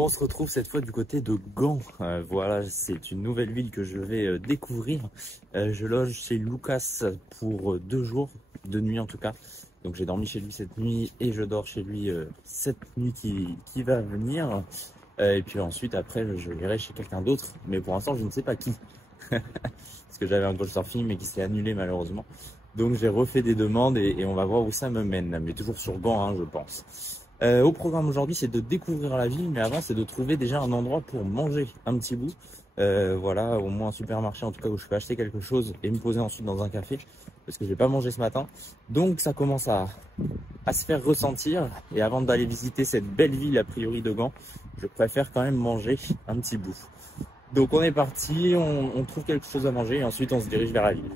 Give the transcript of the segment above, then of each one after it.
Bon, on se retrouve cette fois du côté de Gand. Voilà, c'est une nouvelle ville que je vais découvrir. Je loge chez Lucas pour 2 jours, 2 nuits en tout cas. Donc j'ai dormi chez lui cette nuit et je dors chez lui cette nuit qui va venir. Et puis ensuite, après, je verrai chez quelqu'un d'autre. Mais pour l'instant, je ne sais pas qui. Parce que j'avais un couchsurfing mais qui s'est annulé malheureusement. Donc j'ai refait des demandes et on va voir où ça me mène. Mais toujours sur Gand, hein, je pense. Au programme aujourd'hui, c'est de découvrir la ville, mais avant, c'est de trouver déjà un endroit pour manger un petit bout. Voilà, au moins un supermarché en tout cas où je peux acheter quelque chose et me poser ensuite dans un café, parce que j'ai pas mangé ce matin. Donc ça commence à se faire ressentir. Et avant d'aller visiter cette belle ville a priori de Gand, je préfère quand même manger un petit bout. Donc on est parti, on trouve quelque chose à manger et ensuite on se dirige vers la ville.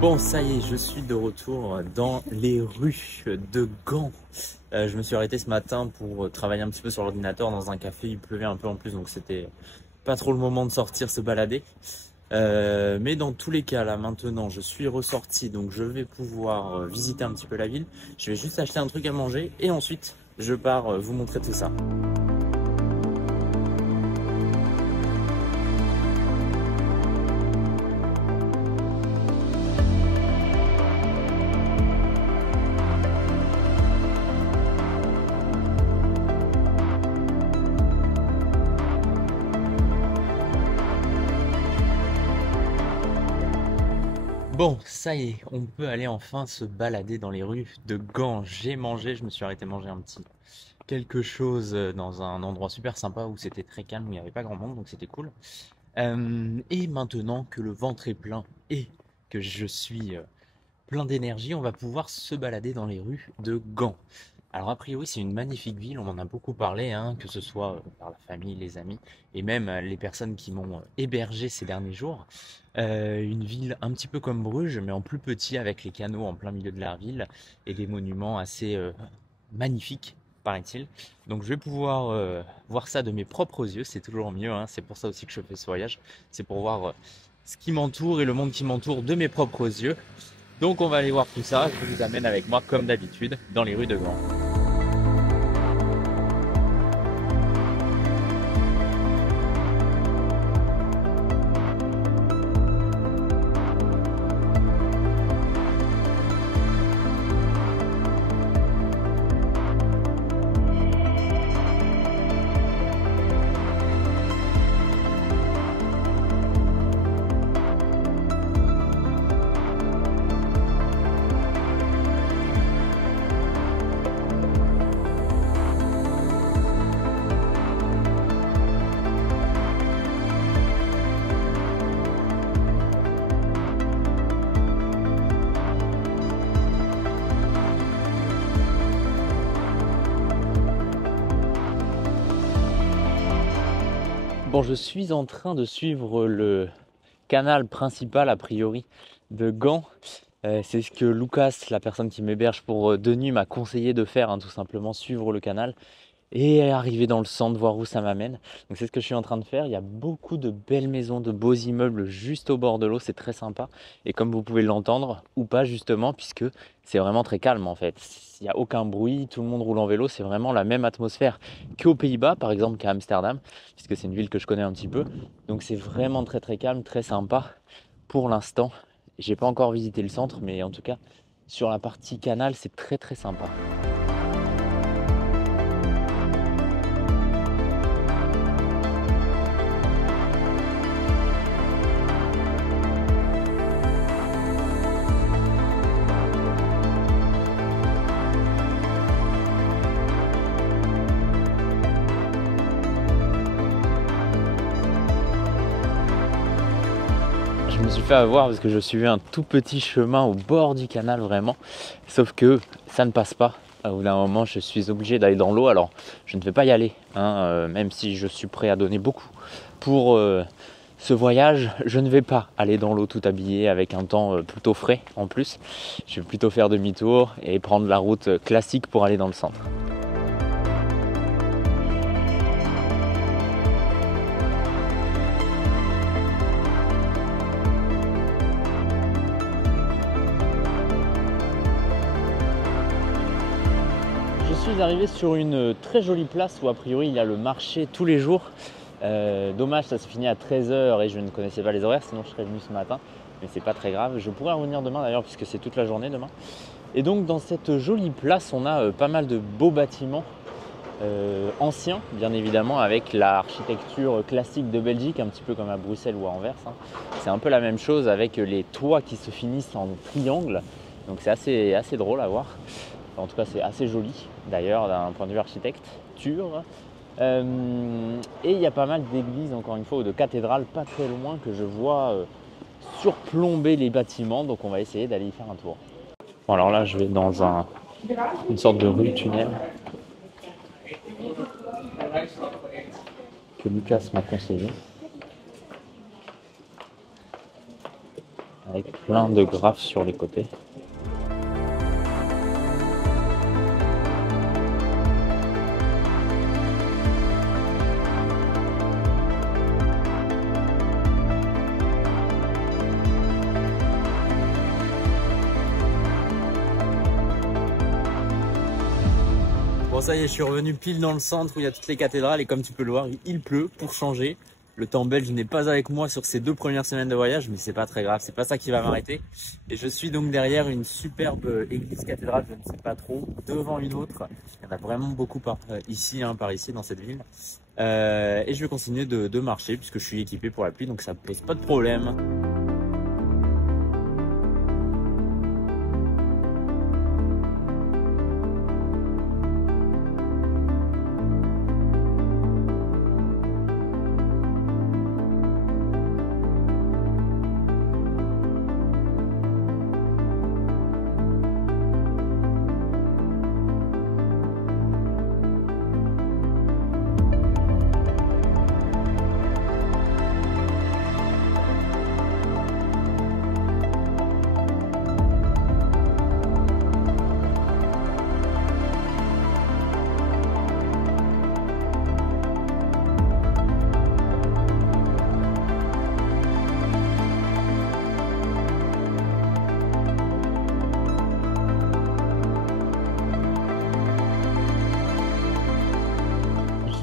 Bon, ça y est, je suis de retour dans les rues de Gand. Je me suis arrêté ce matin pour travailler un petit peu sur l'ordinateur dans un café. Il pleuvait un peu en plus, donc c'était pas trop le moment de sortir se balader. Mais dans tous les cas, là maintenant, je suis ressorti, donc je vais pouvoir visiter un petit peu la ville. Je vais juste acheter un truc à manger et ensuite je pars vous montrer tout ça. Bon, ça y est, on peut aller enfin se balader dans les rues de Gand. J'ai mangé, je me suis arrêté manger un petit quelque chose dans un endroit super sympa où c'était très calme, où il n'y avait pas grand monde, donc c'était cool. Et maintenant que le ventre est plein et que je suis plein d'énergie, on va pouvoir se balader dans les rues de Gand. Alors a priori c'est une magnifique ville, on en a beaucoup parlé, hein, que ce soit par la famille, les amis et même les personnes qui m'ont hébergé ces derniers jours. Une ville un petit peu comme Bruges mais en plus petit avec les canaux en plein milieu de la ville et des monuments assez magnifiques paraît-il. Donc je vais pouvoir voir ça de mes propres yeux, c'est toujours mieux, hein, c'est pour ça aussi que je fais ce voyage, c'est pour voir ce qui m'entoure et le monde qui m'entoure de mes propres yeux. Donc on va aller voir tout ça, je vous amène avec moi comme d'habitude dans les rues de Gand. Bon, je suis en train de suivre le canal principal a priori de Gand. C'est ce que Lucas, la personne qui m'héberge pour 2 nuits, m'a conseillé de faire, hein, tout simplement suivre le canal et arriver dans le centre, voir où ça m'amène. Donc c'est ce que je suis en train de faire. Il y a beaucoup de belles maisons, de beaux immeubles juste au bord de l'eau, c'est très sympa. Et comme vous pouvez l'entendre, ou pas justement, puisque c'est vraiment très calme en fait. Il n'y a aucun bruit, tout le monde roule en vélo, c'est vraiment la même atmosphère qu'aux Pays-Bas, par exemple qu'à Amsterdam, puisque c'est une ville que je connais un petit peu. Donc c'est vraiment très très calme, très sympa pour l'instant. J'ai pas encore visité le centre, mais en tout cas, sur la partie canal, c'est très très sympa. Je me suis fait avoir parce que je suivais un tout petit chemin au bord du canal vraiment, sauf que ça ne passe pas. Au bout d'un moment, je suis obligé d'aller dans l'eau, alors je ne vais pas y aller, hein, même si je suis prêt à donner beaucoup pour ce voyage. Je ne vais pas aller dans l'eau tout habillé avec un temps plutôt frais en plus. Je vais plutôt faire demi-tour et prendre la route classique pour aller dans le centre. Je suis arrivé sur une très jolie place où a priori il y a le marché tous les jours. Dommage, ça se finit à 13 h et je ne connaissais pas les horaires, sinon je serais venu ce matin. Mais c'est pas très grave, je pourrais revenir demain d'ailleurs puisque c'est toute la journée demain. Et donc dans cette jolie place, on a pas mal de beaux bâtiments anciens, bien évidemment, avec l'architecture classique de Belgique, un petit peu comme à Bruxelles ou à Anvers. C'est un peu la même chose avec les toits qui se finissent en triangle. Donc c'est assez drôle à voir. En tout cas, c'est assez joli d'ailleurs d'un point de vue architecture. Et il y a pas mal d'églises, encore une fois, ou de cathédrales pas très loin que je vois surplomber les bâtiments. Donc on va essayer d'aller y faire un tour. Bon, alors là, je vais dans une sorte de rue tunnel que Lucas m'a conseillé, avec plein de graphes sur les côtés. Bon, ça y est, je suis revenu pile dans le centre où il y a toutes les cathédrales et comme tu peux le voir, il pleut pour changer. Le temps belge n'est pas avec moi sur ces 2 premières semaines de voyage, mais c'est pas très grave, c'est pas ça qui va m'arrêter. Et je suis donc derrière une superbe église cathédrale, je ne sais pas trop, devant une autre. Il y en a vraiment beaucoup par ici dans cette ville. Et je vais continuer de marcher puisque je suis équipé pour la pluie, donc ça ne pose pas de problème.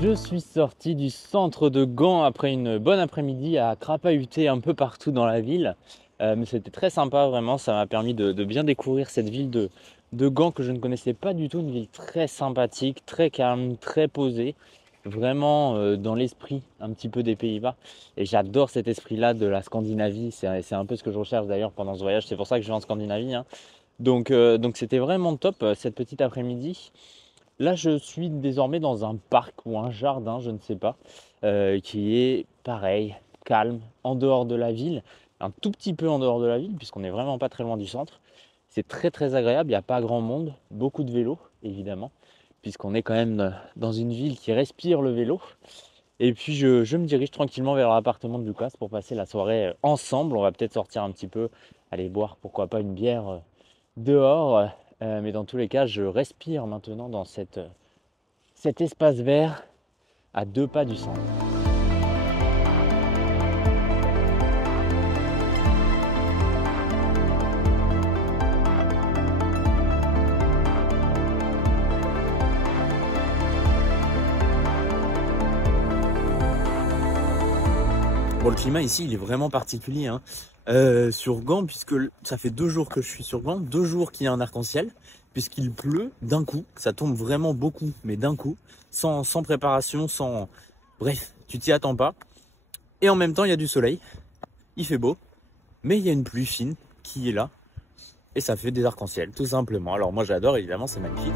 Je suis sorti du centre de Gand après une bonne après-midi à crapahuter un peu partout dans la ville. Mais c'était très sympa vraiment, ça m'a permis de bien découvrir cette ville de Gand que je ne connaissais pas du tout. Une ville très sympathique, très calme, très posée. Vraiment dans l'esprit un petit peu des Pays-Bas. Et j'adore cet esprit-là de la Scandinavie. C'est un peu ce que je recherche d'ailleurs pendant ce voyage. C'est pour ça que je vais en Scandinavie, hein. Donc c'était vraiment top cette petite après-midi. Là, je suis désormais dans un parc ou un jardin, je ne sais pas, qui est pareil, calme, en dehors de la ville, un tout petit peu en dehors de la ville, puisqu'on n'est vraiment pas très loin du centre. C'est très très agréable, il n'y a pas grand monde, beaucoup de vélos, évidemment, puisqu'on est quand même dans une ville qui respire le vélo. Et puis je me dirige tranquillement vers l'appartement de Lucas pour passer la soirée ensemble. On va peut-être sortir un petit peu, aller boire, pourquoi pas, une bière dehors. Mais dans tous les cas, je respire maintenant dans cet espace vert à 2 pas du centre. Bon, le climat ici, il est vraiment particulier, hein. Sur Gand, puisque ça fait 2 jours que je suis sur Gand, 2 jours qu'il y a un arc-en-ciel, puisqu'il pleut d'un coup, ça tombe vraiment beaucoup, mais d'un coup, sans préparation, sans... Bref, tu t'y attends pas. Et en même temps, il y a du soleil, il fait beau, mais il y a une pluie fine qui est là, et ça fait des arcs-en-ciel, tout simplement. Alors moi j'adore, évidemment, c'est magnifique.